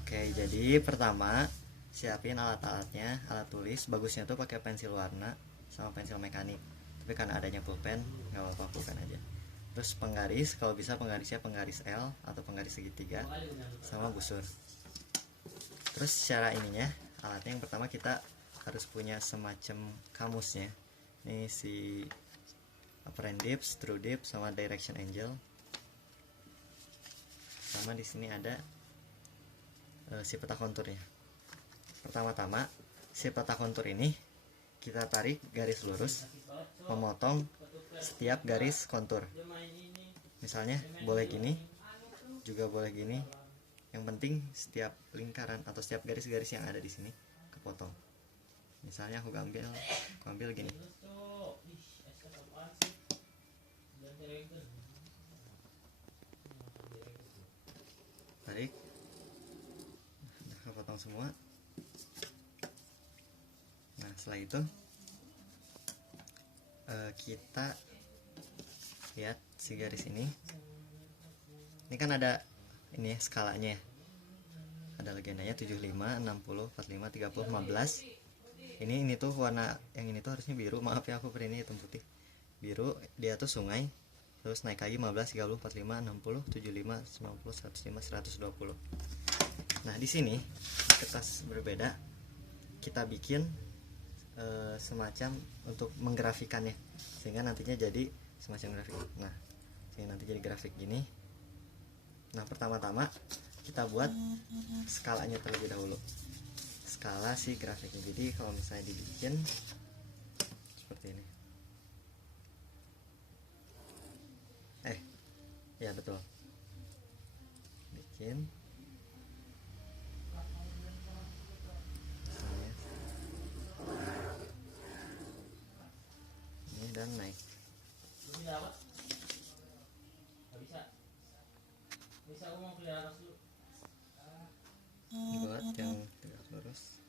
Oke, jadi pertama siapin alat-alatnya, alat tulis. Bagusnya tuh pakai pensil warna sama pensil mekanik. Tapi karena adanya pulpen, nggak apa-apa pulpen aja. Terus penggaris, kalau bisa penggarisnya penggaris L atau penggaris segitiga sama busur. Terus cara ininya, alatnya yang pertama kita harus punya semacam kamusnya. Ini si apparent dips, true dip, sama direction angle. Sama di sini ada si peta konturnya. Pertama-tama si peta kontur ini kita tarik garis lurus memotong setiap garis kontur. Misalnya boleh gini, juga boleh gini. Yang penting setiap lingkaran atau setiap garis-garis yang ada di sini kepotong. Misalnya aku ambil gini. Tarik. Udah kepotong semua. Nah, setelah itu kita lihat si garis ini. Ini kan ada ini ya, skalanya ya. Ada legendanya 75, 60, 45, 30, 15. Ini tuh warna yang ini tuh harusnya biru. Maaf ya, aku ini hitam putih. Biru, dia tuh sungai. Terus naik lagi 15, 30, 45, 60, 75, 90, 105, 120. Nah, di sini kertas berbeda kita bikin semacam untuk menggrafikannya sehingga nantinya jadi semacam grafik. Nah, sehingga nanti jadi grafik gini. Nah, pertama-tama kita buat skalanya terlebih dahulu. Skala si grafiknya. Jadi kalau misalnya dibikin seperti ini. Ya betul. Bikin. Ini dan naik. Buat yang tegak lurus.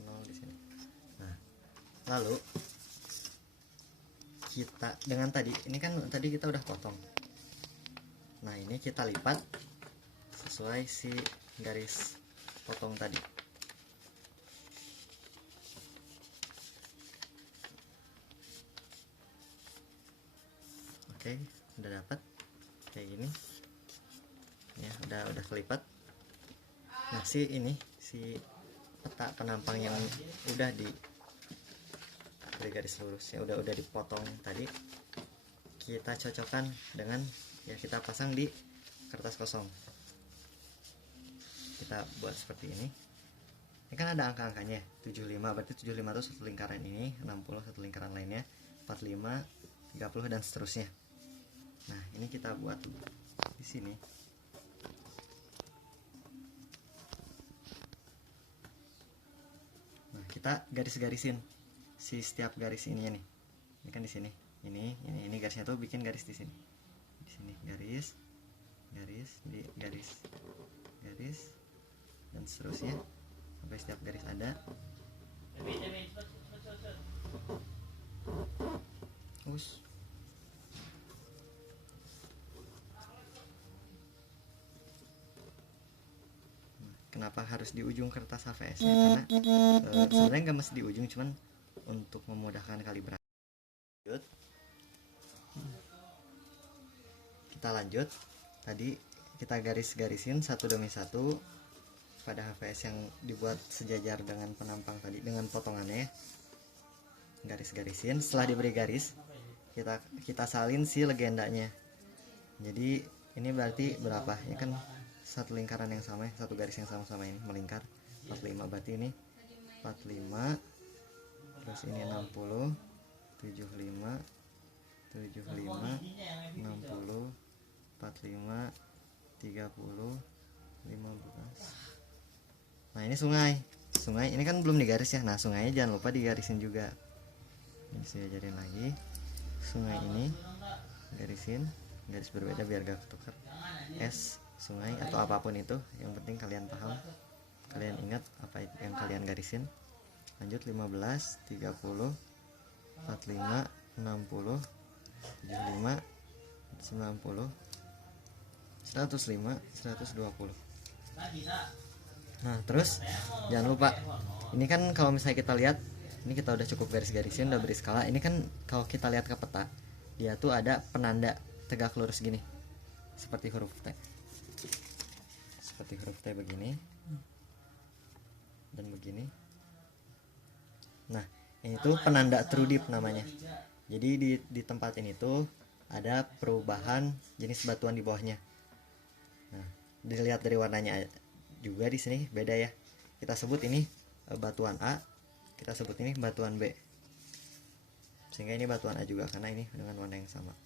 Nol di sini. Nah, lalu kita dengan tadi ini kan tadi kita udah potong. Nah, ini kita lipat sesuai si garis potong tadi. Oke, udah dapat kayak gini ya, udah kelipat. Nah, si peta penampang yang udah di garis lurus ya, udah dipotong tadi, kita cocokkan dengan ya, kita pasang di kertas kosong. Kita buat seperti ini. Ini kan ada angka-angkanya 75, berarti 75 itu satu lingkaran ini, 60 satu lingkaran lainnya, 45, 30 dan seterusnya. Nah, ini kita buat di sini. Nah, kita garis-garisin si setiap garis ininya nih. Ini kan di sini. Ini garisnya tuh bikin garis di sini. Di sini garis, di garis dan seterusnya sampai setiap garis ada. Kenapa harus di ujung kertas HVS ya? Karena sebenarnya nggak mesti di ujung, cuman untuk memudahkan kalibrasi. Kita lanjut. Tadi kita garis-garisin satu demi satu pada HVS yang dibuat sejajar dengan penampang tadi dengan potongannya. Garis-garisin. Setelah diberi garis, kita salin si legendanya. Jadi ini berarti berapa? Ini kan satu lingkaran yang sama, satu garis yang sama-sama ini melingkar. 45, berarti ini 45. Terus ini 60, 75, 60, 45, 30, 15. Nah, ini sungai ini kan belum digaris ya. Nah, sungainya jangan lupa digarisin juga. Ini saya ajarin lagi. Sungai ini garisin, garis berbeda biar gak ketukar. S sungai atau apapun itu, yang penting kalian paham, kalian ingat apa yang kalian garisin. Lanjut 15, 30, 45, 60, 75, 90, 105, 120. Nah, terus jangan lupa, ini kan kalau misalnya kita lihat, ini kita udah cukup garis-garisin, udah beri skala. Ini kan kalau kita lihat ke peta, dia tuh ada penanda tegak lurus gini, seperti huruf T. Seperti huruf T begini dan begini. Nah, ini tuh penanda true dip namanya. Jadi di tempat ini tuh ada perubahan jenis batuan di bawahnya. Nah, dilihat dari warnanya juga di sini beda ya. Kita sebut ini batuan A, kita sebut ini batuan B. Sehingga ini batuan A juga karena ini dengan warna yang sama.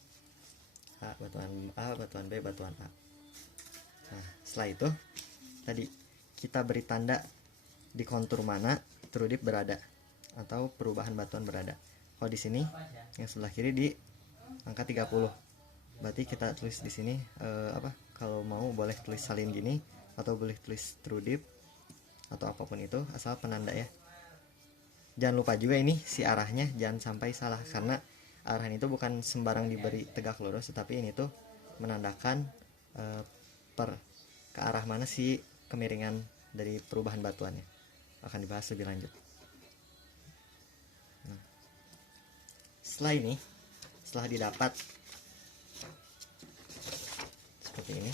Batuan B, batuan A. Nah, setelah itu tadi kita beri tanda di kontur mana true dip berada atau perubahan batuan berada. Kalau di sini yang sebelah kiri di angka 30. Berarti kita tulis di sini kalau mau boleh tulis salin gini atau boleh tulis true dip atau apapun itu asal penanda ya. Jangan lupa juga ini si arahnya jangan sampai salah karena arahan itu bukan sembarang diberi tegak lurus, tetapi ini tuh menandakan ke arah mana si kemiringan dari perubahan batuannya. Akan dibahas lebih lanjut. Nah, setelah didapat seperti ini,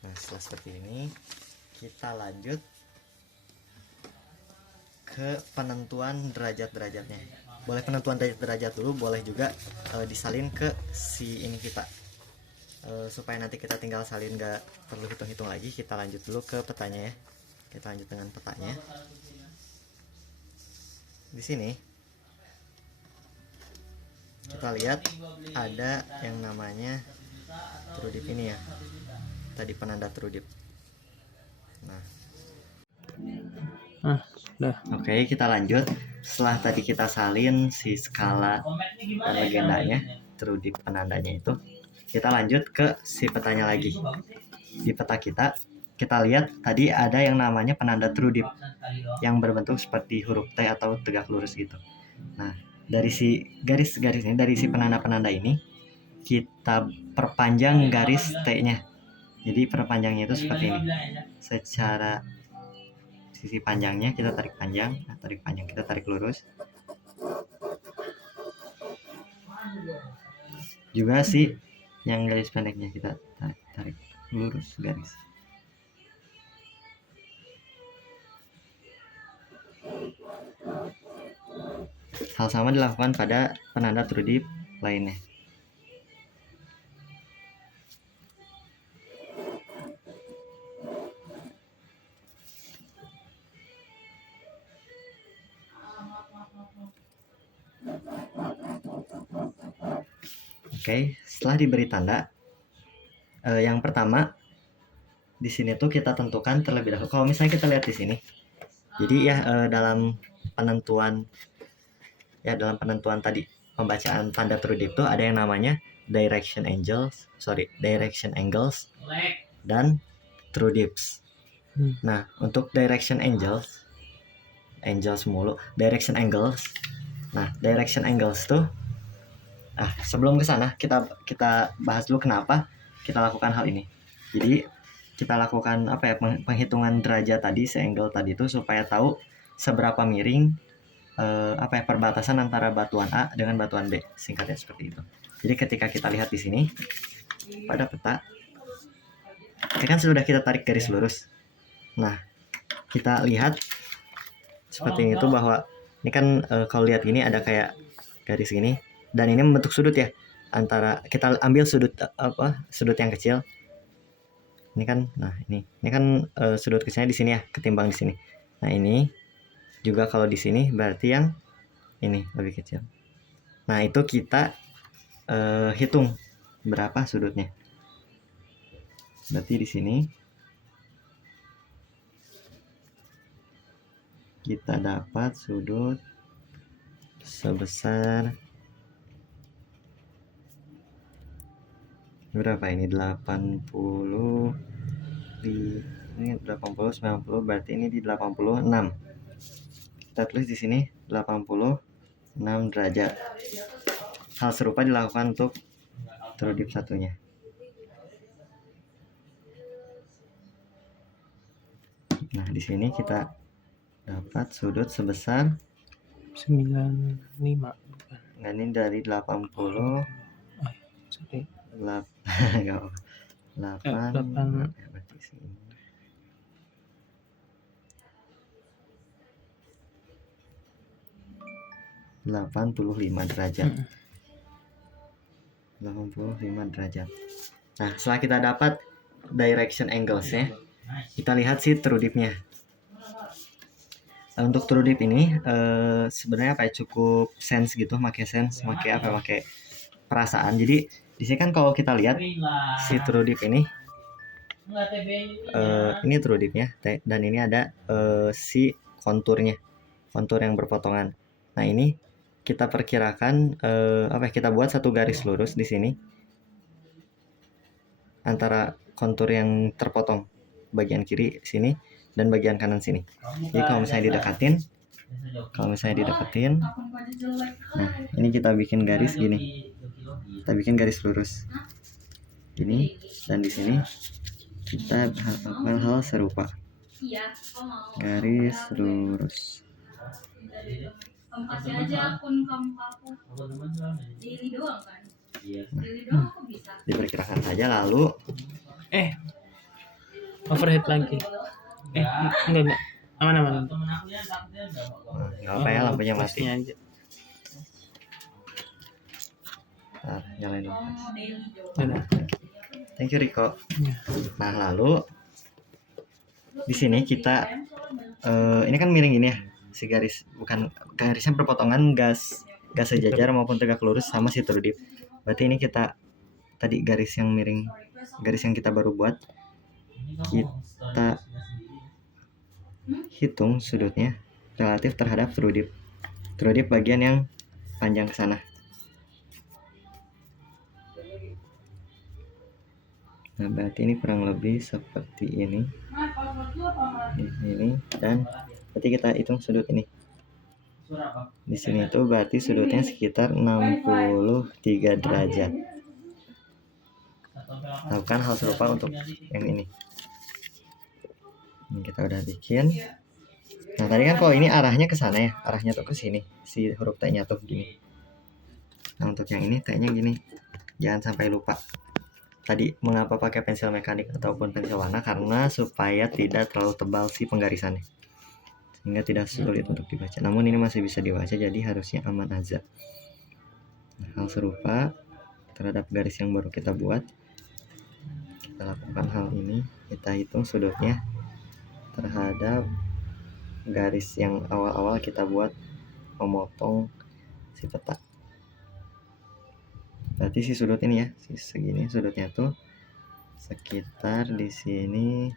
nah setelah seperti ini kita lanjut ke penentuan derajat-derajatnya. Boleh penentuan derajat dulu, boleh juga disalin ke si ini kita, supaya nanti kita tinggal salin, gak perlu hitung-hitung lagi. Kita lanjut dulu ke petanya ya. Kita lanjut dengan petanya. Di sini kita lihat ada yang namanya true dip ini ya, tadi penanda true dip. Nah, Oke, kita lanjut. Setelah tadi kita salin si skala dan legendanya, true dip penandanya itu, kita lanjut ke si petanya lagi. Di peta kita lihat tadi ada yang namanya penanda true dip yang berbentuk seperti huruf T atau tegak lurus gitu. Nah, dari si garis-garis ini, dari si penanda-penanda ini, kita perpanjang garis T-nya. Jadi perpanjangnya itu seperti ini. Secara sisi panjangnya kita tarik panjang, kita tarik lurus. Juga sih yang garis pendeknya kita tarik lurus garis. Hal sama dilakukan pada penanda true dip lainnya. Oke, setelah diberi tanda, yang pertama di sini tuh kita tentukan terlebih dahulu. Kalau misalnya kita lihat di sini, jadi ya dalam penentuan tadi pembacaan tanda true dip tuh ada yang namanya direction angles dan true dips. Nah, untuk direction angles tuh, sebelum ke sana kita bahas dulu kenapa kita lakukan hal ini. Jadi kita lakukan penghitungan derajat tadi, se-angle tadi itu supaya tahu seberapa miring perbatasan antara batuan A dengan batuan B, singkatnya seperti itu. Jadi ketika kita lihat di sini pada peta, kan sudah kita tarik garis lurus. Nah, kita lihat seperti itu bahwa ini kan kalau lihat gini ada kayak garis gini dan ini membentuk sudut ya, antara kita ambil sudut yang kecil. Ini kan, ini kan sudut kecilnya di sini ya, ketimbang di sini. Nah, ini juga kalau di sini berarti yang ini lebih kecil. Nah, itu kita hitung berapa sudutnya. Berarti di sini kita dapat sudut sebesar berapa ini? 80 ini 80 90, berarti ini di 86. Kita tulis di sini 86 derajat. hal serupa dilakukan untuk true dip satunya. Nah, di sini kita dapat sudut sebesar 95. Nah, ini dari 80 Sorry. 8 85 derajat. 85 derajat. Nah, setelah kita dapat direction angles-nya, kita lihat si true dip-nya. Untuk true dip ini sebenarnya apa ya, cukup sense gitu, pakai perasaan. Jadi di sini kan kalau kita lihat si true dip ini true dip-nya, dan ini ada si kontur yang berpotongan. Nah, ini kita perkirakan kita buat satu garis lurus di sini antara kontur yang terpotong bagian kiri sini dan bagian kanan sini. Jadi kalau misalnya dideketin, nah ini kita bikin garis gini, kita bikin garis lurus gini, dan di sini kita lakukan hal serupa, garis lurus. Diperkirakan saja, lalu overhead lagi. Enggak. Aman. Nggak apa ya, lampunya mati. Aja. Nah, nyalain dulu. Udah. Thank you, Riko. Nah, lalu di sini kita ini kan miring ini ya, si garis, bukan garisnya berpotongan, gas sejajar maupun tegak lurus sama si true dip. Berarti ini kita tadi garis yang miring, garis yang kita baru buat, kita hitung sudutnya relatif terhadap true dip bagian yang panjang ke sana. Nah, berarti ini kurang lebih seperti ini, dan berarti kita hitung sudut ini. Di sini itu berarti sudutnya sekitar 63 derajat. Lakukan hal serupa untuk yang ini. Ini kita udah bikin. Nah, tadi kan kalau ini arahnya ke sana ya, arahnya tuh ke sini, si huruf T-nya tuh gini. Nah, untuk yang ini T-nya gini. Jangan sampai lupa. Tadi mengapa pakai pensil mekanik ataupun pensil warna, karena supaya tidak terlalu tebal si penggarisannya, sehingga tidak sulit untuk dibaca. Namun ini masih bisa dibaca, jadi harusnya aman aja. Nah, hal serupa terhadap garis yang baru kita buat, kita lakukan hal ini. Kita hitung sudutnya terhadap garis yang awal-awal kita buat memotong si peta. Berarti si sudut ini ya, segini sudutnya tuh sekitar di sini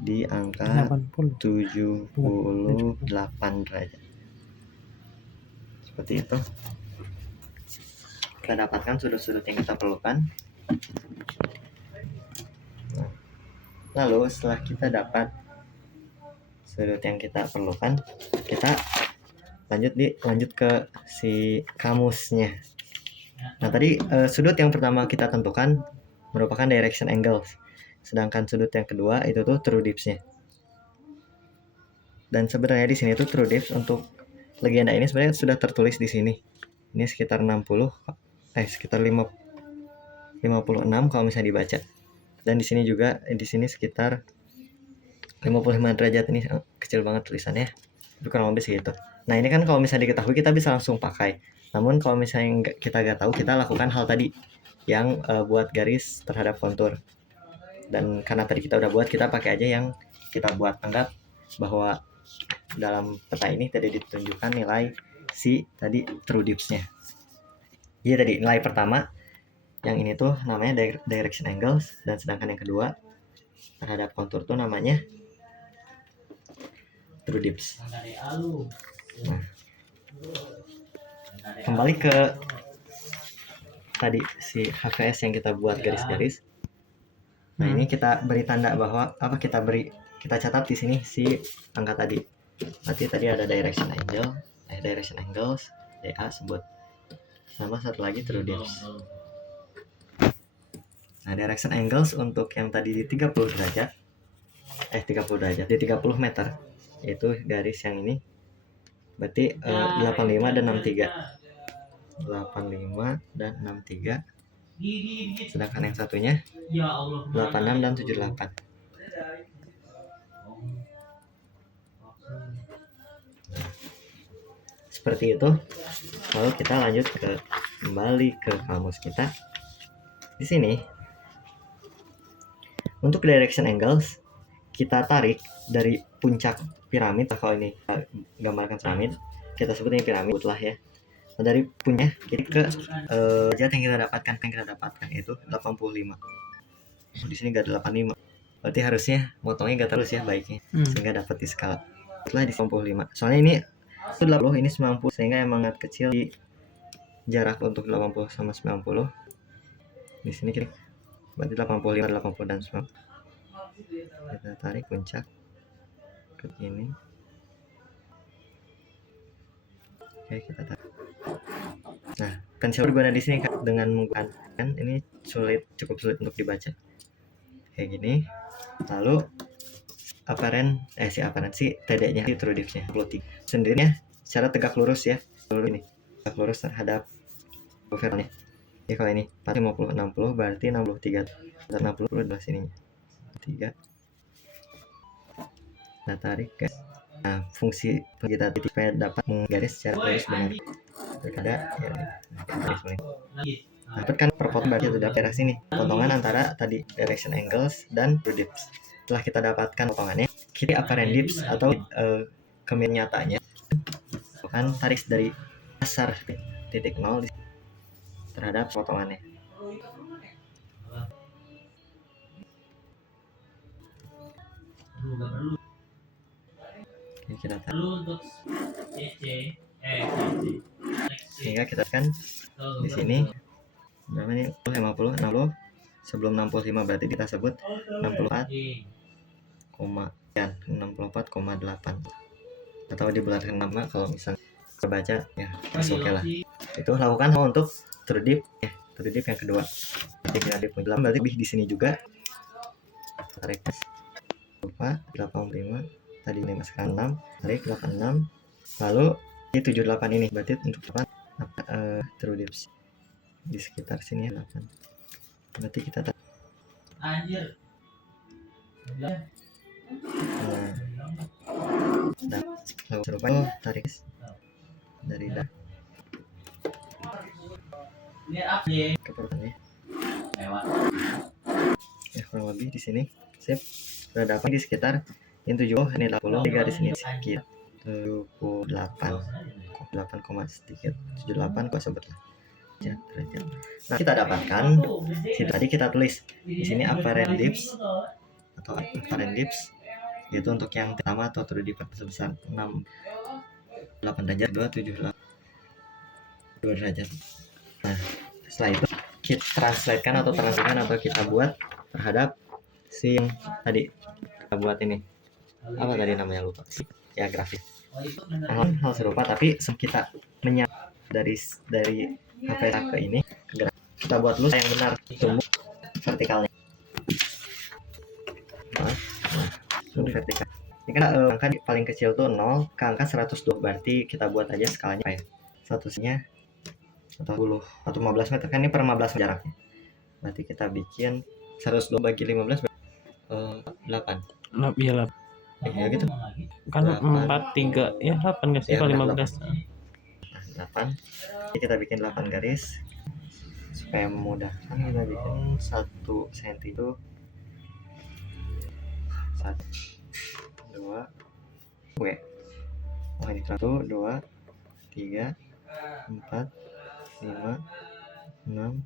di angka 78 derajat. Seperti itu. Kita dapatkan sudut-sudut yang kita perlukan. Nah, lalu setelah kita dapat sudut yang kita perlukan, kita lanjut ke si kamusnya. Nah, tadi sudut yang pertama kita tentukan merupakan direction angles, sedangkan sudut yang kedua itu tuh true dips-nya. Dan sebenarnya di sini tuh true dips untuk legenda ini sebenarnya sudah tertulis di sini. Ini sekitar 56 kalau misalnya dibaca. Dan di sini juga sekitar 55 derajat, ini kecil banget tulisannya. Itu kurang lebih segitu. Nah, ini kan kalau misalnya diketahui kita bisa langsung pakai. Namun kalau misalnya kita nggak tahu, kita lakukan hal tadi yang buat garis terhadap kontur. Dan karena tadi kita udah buat, kita pakai aja yang kita buat. Anggap bahwa dalam peta ini tadi ditunjukkan nilai si tadi true dips-nya. Jadi tadi nilai pertama yang ini tuh namanya direction angles, dan sedangkan yang kedua terhadap kontur tuh namanya true dips. Nah, kembali ke tadi si HVS yang kita buat garis-garis. Nah, ini kita beri tanda bahwa kita catat di sini si angka tadi. Berarti tadi ada direction angles, DA sebut. sama satu lagi true dips. Nah, direction angles untuk yang tadi di 30 derajat di 30 meter, yaitu garis yang ini berarti 85 dan 63. 85 dan 63. Sedangkan yang satunya 86 dan 78. Seperti itu. Lalu kita lanjut kembali ke kamus kita. Di sini untuk direction angles kita tarik dari puncak piramid. Kalau ini kita gambarkan piramid, kita sebut ini piramid lah ya. Nah, dari puncak kita ke derajat yang kita dapatkan itu 85. Di sini gak ada 85. Berarti harusnya motongnya gak terus ya baiknya, sehingga dapat di skala. Setelah di 85. Soalnya ini 80, ini 90, sehingga emang sangat kecil di jarak untuk 80 sama 90. Di sini klik berarti 85, 80 dan 90. Kita tarik puncak ke ini. Oke, kita tarik. Nah, pensil berguna di sini kan dengan menggunakan ini cukup sulit untuk dibaca. Kayak gini. Lalu si TD-nya, si true dips-nya 23. Sendirinya secara tegak lurus ya. Lurus ini. Tegak lurus terhadap vertikalnya. Ya kalau ini 50 60 berarti 63. 60 adalah sininya. 3. Kita tarik guys. Nah, fungsi kita titik P dapat menggaris secara lurus benar. Ada ya. Dapat kan perpotong berarti sudah daerah sini. Potongan antara tadi direction angles dan true dips. Setelah kita dapatkan potongannya, kiri apparent dips atau kemir nyatanya akan tarik dari dasar titik 0 terhadap potongannya. Oke, kita tarik. Sehingga kita kan di sini berapa nih? 50, 60. Sebelum 65 berarti kita sebut 64,8 atau dibulatkan nama kalau misalnya terbaca ya masih oke lah. Itu lakukan untuk true dip ya, true dip yang kedua. Jadi kita dip berarti lebih di sini juga. Tarik lupa 85 tadi ini masukkan 6, tarik 86, lalu di 78 ini berarti untuk apa true dips di sekitar sini ya 8. Berarti kita tarik. Nah, lalu serupa tarik dari ke perutannya. Ya kurang lebih di sini. Sip. Sudah dapat di sekitar ini 7, ini 80, 3 di sini sekitar 78 sedikit 78 kok sebutlah. Nah, kita dapatkan tadi kita tulis di sini apparent dips atau apparent dips yaitu untuk yang pertama atau true dip sebesar 68 derajat, 278 2 derajat. Nah, setelah itu kita translatekan atau kita buat terhadap si yang tadi kita buat ini apa tadi namanya lupa ya, grafik. Hal serupa tapi kita menyap dari HP ke ini kita buat lurus yang benar tumbuh vertikalnya. Vertikal. Ini kan angka paling kecil tuh 0 ke angka 102 berarti kita buat aja skalanya ya. Statusnya atau 10 atau 15 meter kan ini per 15 jaraknya. Berarti kita bikin 102 bagi 15 8. Iya 8. Ya gitu. Kan 4 3 ya 8 enggak sih kalau 15. 8. Jadi kita bikin 8 garis supaya memudahkan. Kita bikin 1 cm itu 1 2 W. Oh ini 1 2 3 4 5 6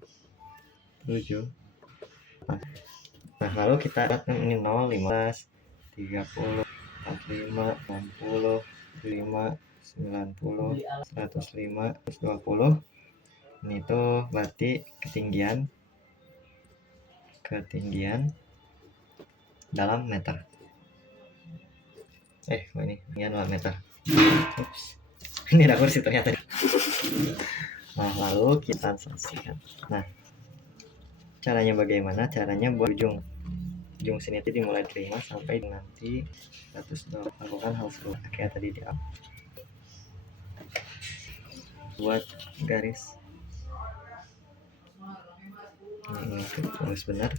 7 8. Nah lalu kita dapatkan ini 0 15 30 45 60 5 90 105 120. Ini tuh berarti ketinggian dalam meter. Ini dalam meter. Ups. Ini ada kursi ternyata. Nah, lalu kita transaksikan. Nah, caranya bagaimana? Caranya buat ujung sini itu dimulai dari 5 sampai nanti 120. Lakukan hal serupa kayak tadi di buat garis ini tulis benar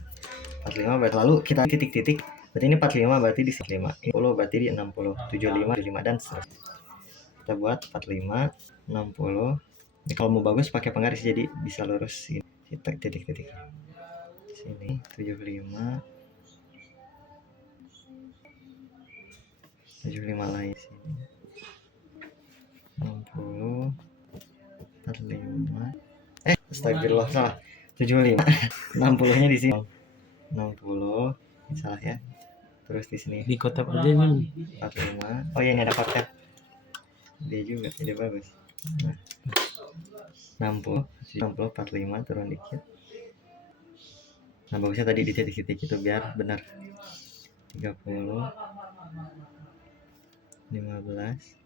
45 berarti, lalu kita titik-titik berarti ini 45 berarti di 5, ini 10 berarti di 60, 75 dan seterusnya. Kita buat 45 60. Ini kalau mau bagus pakai penggaris jadi bisa lurus ini titik-titik sini 75 lain sini 60 45 astagfirullah salah 75 60 nya di sini 60 salah ya, terus di sini Di kotak aja nih. 45. Oh ya, ini ada kotak dia juga tidak bagus. Nah, 60 45 turun dikit. Nah, bagusnya tadi di titik-titik itu biar benar 30 15.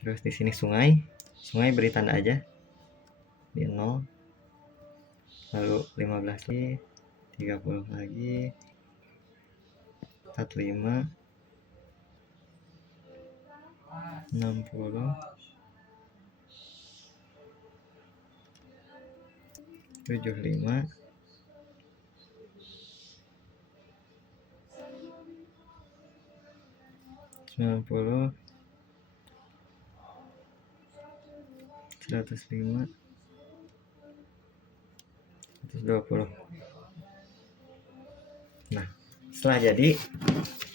Terus di sini sungai beri tanda aja di 0, lalu 15 lagi, 30 lagi, 45 60 75 90 105 120. Nah, setelah jadi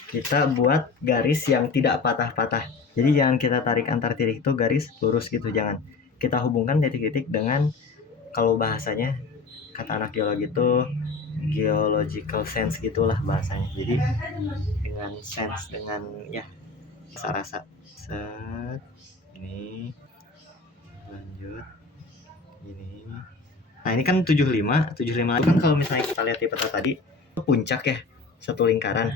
kita buat garis yang tidak patah-patah. Jadi jangan kita tarik antar titik itu garis lurus gitu, jangan. Kita hubungkan titik-titik dengan, kalau bahasanya kata anak geologi itu geological sense gitulah bahasanya. Jadi dengan sense, dengan ya rasa-rasa. Set ini lanjut ini. Nah, ini kan 75 kan kalau misalnya kita lihat di peta tadi itu puncak ya, satu lingkaran.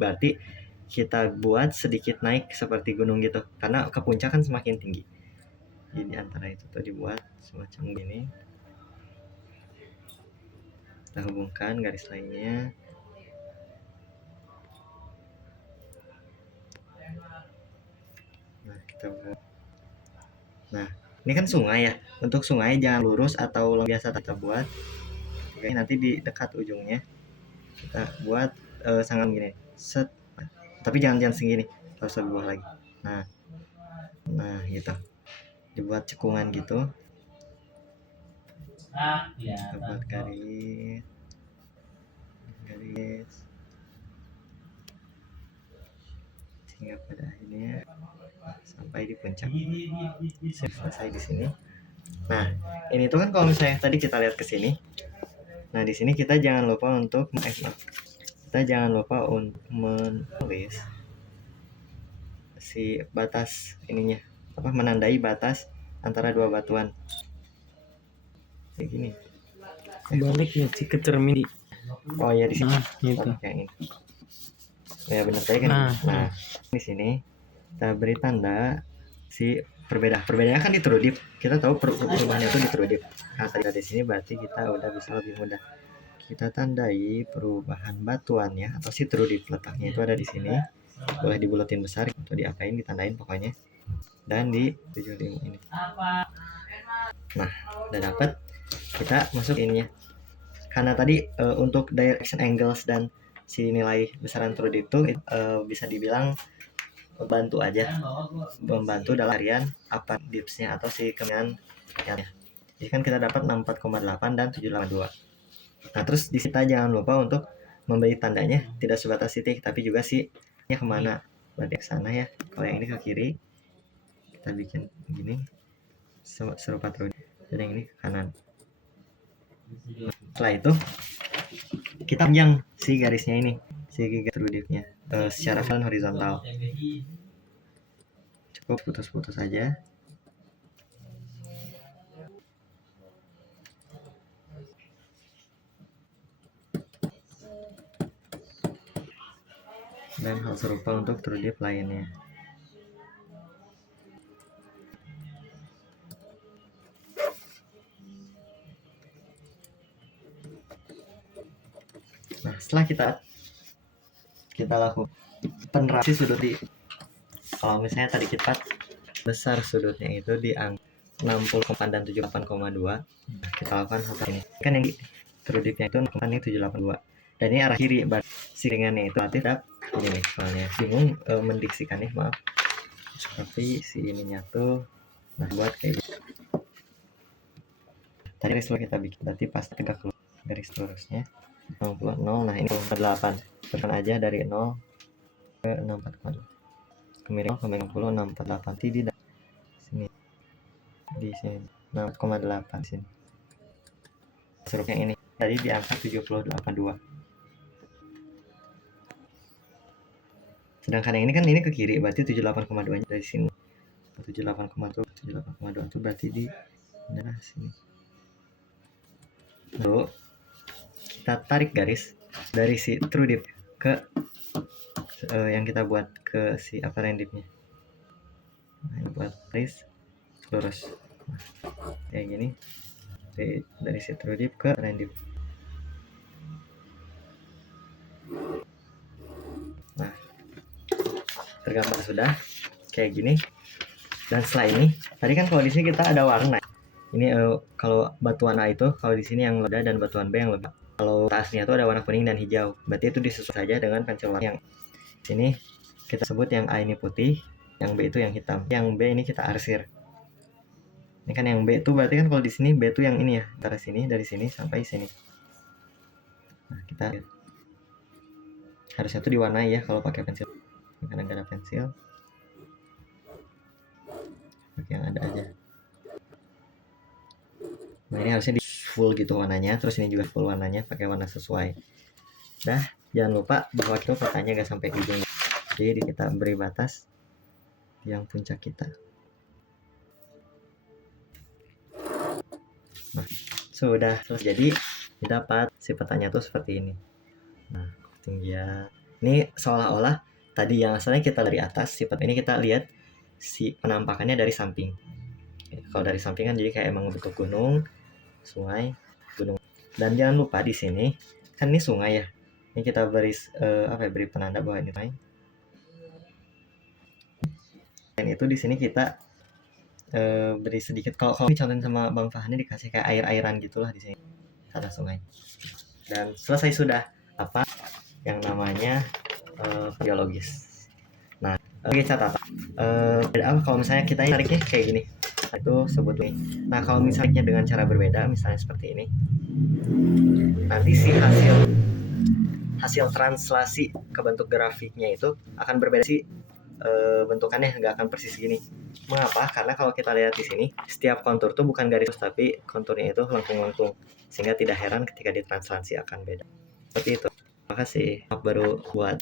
Berarti kita buat sedikit naik seperti gunung gitu, karena ke puncak kan semakin tinggi. Jadi antara itu tuh dibuat semacam gini. Kita hubungkan garis lainnya. Nah, kita buat. Nah, ini kan sungai ya. Untuk sungai jangan lurus atau biasa kita buat. Oke, nanti di dekat ujungnya kita buat sangat gini. Set. Tapi jangan segini, harus lebih bawah lagi. Nah gitu, dibuat cekungan gitu. Kita buat garis sehingga pada akhirnya sampai di puncak. Selesai di sini. Nah, ini tuh kan kalau misalnya tadi kita lihat ke sini. Nah, di sini kita jangan lupa untuk menulis si batas ininya, menandai batas antara dua batuan. Kayak gini. Baliknya sih ke cermin. Oh ya, di sini. Gitu. Yang ini. Ya benar tadi kan. Nah, di sini kita beri tanda si perbedaannya kan di true dip. Kita tahu perubahannya itu di true dip. Nah, tadi di sini berarti kita udah bisa lebih mudah. Kita tandai perubahan batuannya atau si true dip, letaknya itu ada di sini. Boleh dibulatin besar atau diapain, ditandain pokoknya. Dan di 75 ini. Nah, udah dapat. Kita masuk ininya. Karena tadi untuk direction angles dan si nilai besaran true dip itu bisa dibilang membantu dalam harian apa dipsnya atau si kemian. Jadi kan kita dapat 64,8 dan 782. Nah, terus di kita jangan lupa untuk memberi tandanya tidak sebatas titik tapi juga si kemana, berarti ke sana ya. Kalau yang ini ke kiri kita bikin gini serupa true dip, dan yang ini ke kanan. Setelah itu kita panjang si garisnya ini, si true dip-nya secara horizontal. Cukup putus-putus aja. Dan hal serupa untuk true dip lainnya. setelah kita lakukan penerasi sudut di, kalau misalnya tadi kita besar sudutnya itu di angka 60,4 dan 78,2, kita lakukan hal ini. Kan yang true dip-nya itu 782. Dan ini arah kiri, siringannya itu tidak ini nih, soalnya bingung mendiksikannya, maaf. Seperti si ininya tuh, nah buat kayak gitu. Tadi garis lurus kita bikin, berarti pas tegak garis lurusnya 60, 0, nah ini 48. Tekan aja dari 0 ke 64,2. Kemiring 60, 648 di sini. Di sini 6,8 sini. Serupnya ini tadi di angka 78,2. Sedangkan yang ini kan ini ke kiri, berarti 78,2 dari sini. 78,2 itu berarti di daerah sini. Lalu kita tarik garis dari si true dip ke yang kita buat ke si apparent dip-nya. Nah, ini buat garis lurus. Nah, kayak gini. Dari si true dip ke apparent dip. Nah, tergambar sudah kayak gini. Dan setelah ini, tadi kan kalau di sini kita ada warna. Ini kalau batuan A itu, kalau di sini yang leda dan batuan B yang lebih. Kalau tasnya itu ada warna kuning dan hijau, berarti itu disesuaikan saja dengan pensil warna. Yang sini kita sebut yang A ini putih, yang B itu yang hitam, yang B ini kita arsir. Ini kan yang B itu berarti kan kalau di sini B itu yang ini ya, antara sini, dari sini sampai sini. Nah, kita harusnya itu diwarnai ya kalau pakai pensil. Karena nggak ada pensil, pakai yang ada aja. Nah, ini harusnya di full gitu warnanya, terus ini juga full warnanya, pakai warna sesuai. Dah, jangan lupa bahwa itu fotonya gak sampai ujung. Jadi kita beri batas yang puncak kita. Nah, sudah selesai. Jadi dapat si petanya tuh seperti ini. Nah, ketinggian. Ini seolah-olah tadi yang asalnya kita dari atas, si peta ini kita lihat si penampakannya dari samping. Kalau dari samping kan jadi kayak emang bentuk gunung, sungai, gunung. Dan jangan lupa di sini kan ini sungai ya. Ini kita beri beri penanda bahwa ini sungai. Dan itu di sini kita beri sedikit, kalau dicontohin sama Bang Fahani dikasih kayak air-airan gitulah di sini ada sungai. Dan selesai sudah apa yang namanya biologis. Nah, oke, catatan. Kalau misalnya kita tariknya kayak gini, itu sebutnya. Nah, kalau misalnya dengan cara berbeda, misalnya seperti ini, nanti si hasil translasi ke bentuk grafiknya itu akan berbeda sih, bentukannya nggak akan persis gini. Mengapa? Karena kalau kita lihat di sini, setiap kontur tuh bukan garis tapi konturnya itu lengkung-lengkung, sehingga tidak heran ketika ditranslasi akan beda. Seperti itu. Terima kasih. Baru buat